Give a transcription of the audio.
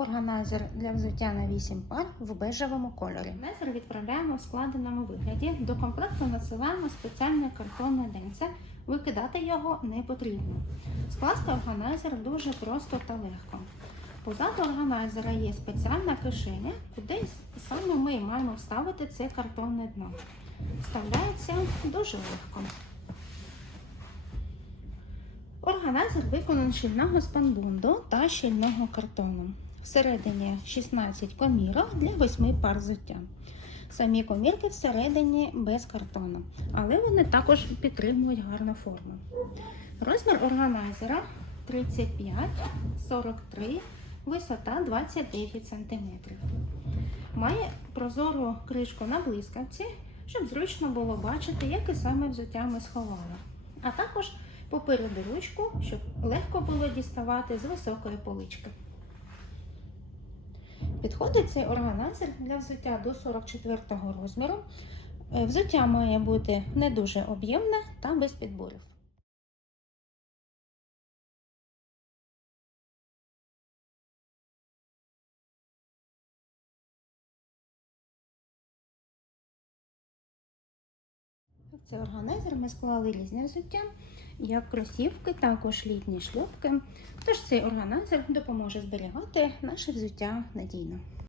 Органайзер для взуття на 8 пар в бежевому кольорі. Органайзер відправляємо в складеному вигляді. До комплекту насилаємо спеціальне картонне денце. Викидати його не потрібно. Скласти органайзер дуже просто та легко. Позаду органайзера є спеціальна кишеня, куди саме ми маємо вставити це картонне дно. Вставляється дуже легко. Органайзер виконаний щільного спанбунду та щільного картону. Всередині 16 комірок для 8 пар взуття. Самі комірки всередині без картону, але вони також підтримують гарну форму. Розмір органайзера 35, 43, висота 29 см. Має прозору кришку на блискавці, щоб зручно було бачити, яке саме взуття ми сховали. А також попереду ручку, щоб легко було діставати з високої полички. Підходить цей органайзер для взуття до 44 розміру. Е, Взуття має бути не дуже об'ємне та без підборів. В цей органайзер ми склали різне взуття, як кросівки, також літні шлюпки. Тож цей органайзер допоможе зберігати наше взуття надійно.